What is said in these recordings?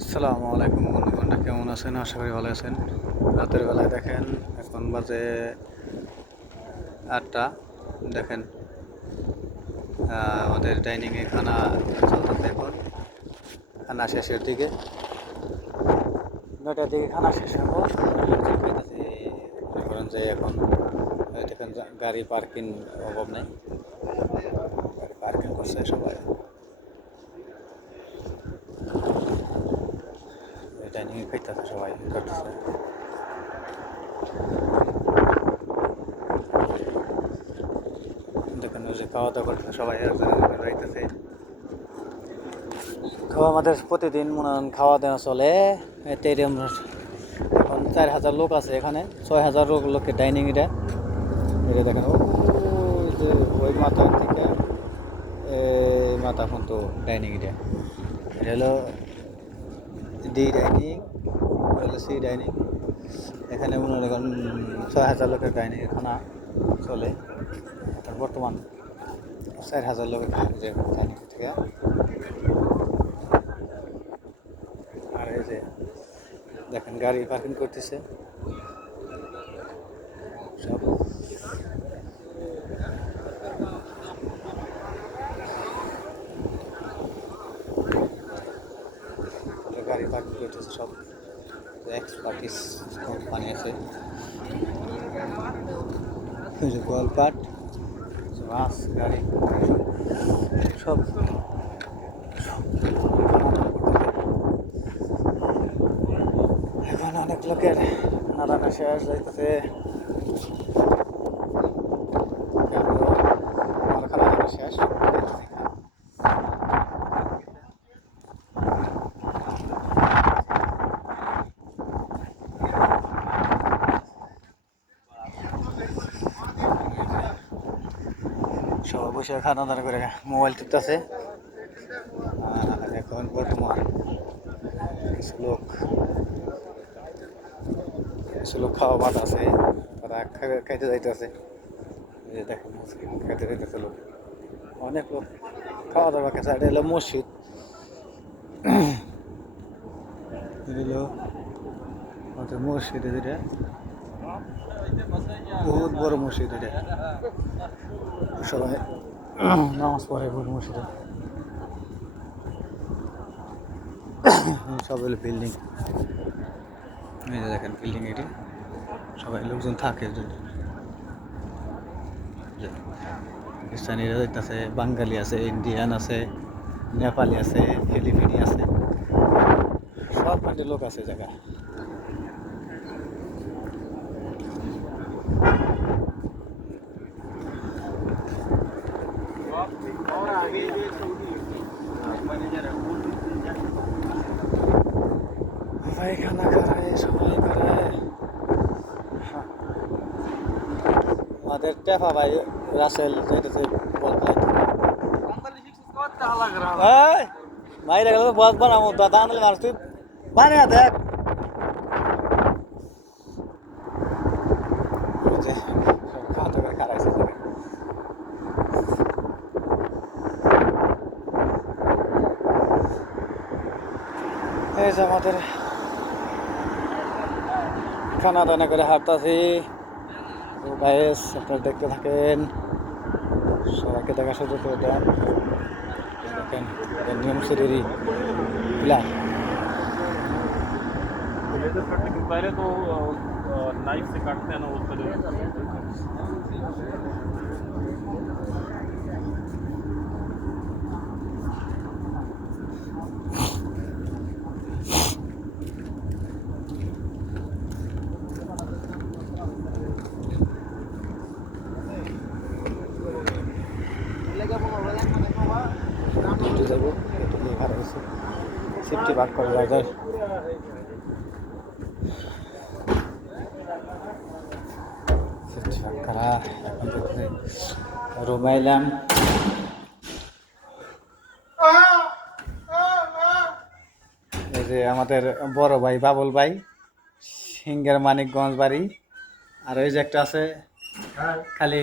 আসসালামু আলাইকুম বন্ধুগণ, কেমন আছেন? আশা করি ভালো আছেন। রাতের বেলায় দেখেন, এখন বাজে 8টা। দেখেন আমাদের ডাইনিংয়ে খানা চলতেছে। এখন খানা শেষের দিকে, 9টার দিকে খানা শেষ হবো। খাইতেছি। মনে করেন যে এখন দেখেন গাড়ি পার্কিং অভাব নেই, গাড়ি পার্কিং করছে সবাই। ডাইনিংয়ে খাইতেছে, সবাই করতেছে। দেখেন ওই যে খাওয়া দাওয়া করতেছে সবাই, এক জায়গায় যাইতেছে। খাওয়া আমাদের প্রতিদিন মনে হয় খাওয়া দাওয়া চলে। এতে এখন 4,000 লোক আছে এখানে, 6,000 লোকের ডাইনিং। এটা এটা দেখেন ওই যে ওই মাথার থেকে এই মাথা পর্যন্ত ডাইনিং। এটা এটা হলো ডি ডাইনিং, হলো সি ডাইনিং। এখানে মনে করেন 6,000 লোকের ডাইনিং খানা চলে। এখন বর্তমান 4,000 লোকের যে ডাইনিং থেকে। আর এই যে দেখেন গাড়ি পার্কিং করতেছে সব। গাড়ি পার্কিং করতেছে সব। এক্সপার্টিস কোম্পানি আছে, গোয়ালপাট বাস গাড়ি সব। এখন অনেক লোকের নাড়ানা শেষ যাইতেছে। আমার খানা শেষ সবাই বসে খাওয়া দাওয়া করে মোবাইল টিপতেছে। এখন বর্তমান কিছু লোক খাওয়া বাদ আছে, তারা খাইতে যাইতেছে। দেখেন খাইতে যাইতেছে লোক, অনেক লোক খাওয়া দাওয়া খেতে। এটা হলো মসজিদ, এটা হলো মসজিদ। এটা বহুত বড় মসজিদ। এটা সবাই নামাজ পড়ে বহুত মসজিদে। সব হলো বিল্ডিং। এই যে দেখেন বিল্ডিং, এটি সবাই লোকজন থাকে। খ্রিস্টানিরা আছে, বাঙালি আছে, ইন্ডিয়ান আছে, নেপালি আছে, ফিলিপিনি আছে, সব পার্টির লোক আছে জায়গা। সবাই খানা খায়, সবাই করে। আমাদের টেফা ভাই রাসেল যেতেছে মাইরে গেল বস বানাবো দাদা আনলে মারছ তুই বানিয়ে দেখ। খাওয়া দাওয়া খারাইছে এই যে আমাদের খানা দানা করে হাঁটতেছি। তো গাইস আপনারা দেখতে থাকেন, সবাইকে দেখা সুযোগ করে দেন। দেখেন নিয়ম শরীরই প্ল্যান। पहले तो नाइफ से काटते हैं ना वो पहले। যাবো সিফটি ভাগ করে যায়। রুমে এলাম। এই যে আমাদের বড় ভাই বাবুল ভাই, সিংহের মানিকগঞ্জ বাড়ি। আর ওই যে একটা আছে খালি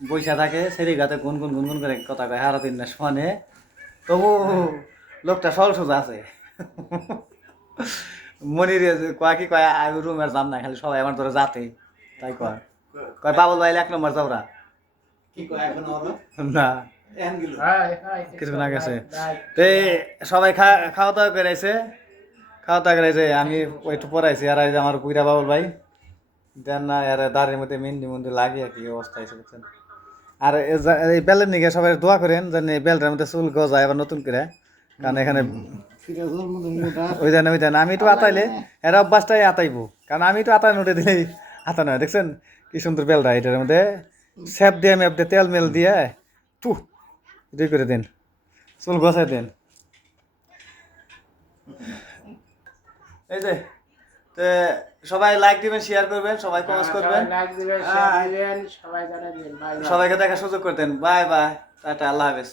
বৈশা থাকে, সেরি গাতে গুনগুন গুনগুন করে কথা কয়, হারা দিন না শোনে, তবু লোকটা সরল সোজা আছে। মনির কয় কি কয় আমি রুমের যাম না খালি সবাই আমার ধরে যাতে তাই কয় কয় বাবুল ভাই 1 নম্বর যাওরা কি কয় এখন হলো না এখন গেল কিছুক্ষণ আগে গেছে তো সবাই খাওয়া দাওয়া করেছে আমি একটু পড়াইছি আর এই যে আমার বুইরা বাবুল ভাই দেন না আর দাঁড়ের মধ্যে মেহেন্দি মন্দি লাগিয়ে কি অবস্থা হয়েছে বুঝছেন আর এই বেলের নিকে সবাই দোয়া করেন যেন এই বেলটার মধ্যে চুল গজায় আবার নতুন করে কারণ এখানে ওই জান আমি একটু আতাইলে এরা অভ্যাসটাই আতাইবো কারণ আমি একটু আতায় উঠে দিলেই আতা নয় দেখছেন কি সুন্দর বেলটা এটার মধ্যে স্যাপ দিয়ে মেপ দিয়ে তেল মেল দিয়ে টু দুই করে দিন চুল গছাই দেন এই যে তো সবাই লাইক দিবেন শেয়ার করবেন সবাই কমেন্ট করবেন লাইক দিবেন শেয়ার দিবেন সবাই জানাবেন বাই সবাইকে দেখার সুযোগ করে দেন বাই বাই টাটা আল্লাহ হাফেজ